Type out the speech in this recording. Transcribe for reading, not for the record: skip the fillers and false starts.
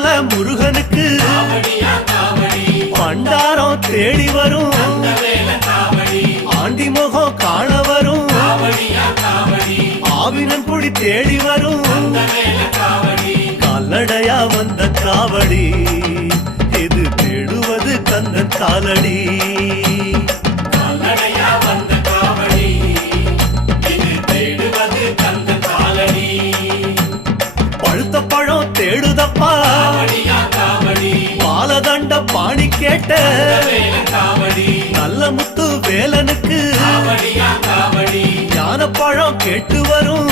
மலை முருகனுக்கு பண்டாரம் தேடி வரும் ஆண்டி முகம் காண வரும் ஆவினன் குடி தேடி வரும் கால்நடையா வந்த காவடி இது தேடுவது கந்தன் காலடி பழுத்த பழம் தேடுதப்பா பாலதண்ட பாணி கேட்ட நல்ல முத்து வேலனுக்கு ஞான பழம் கேட்டு வரும்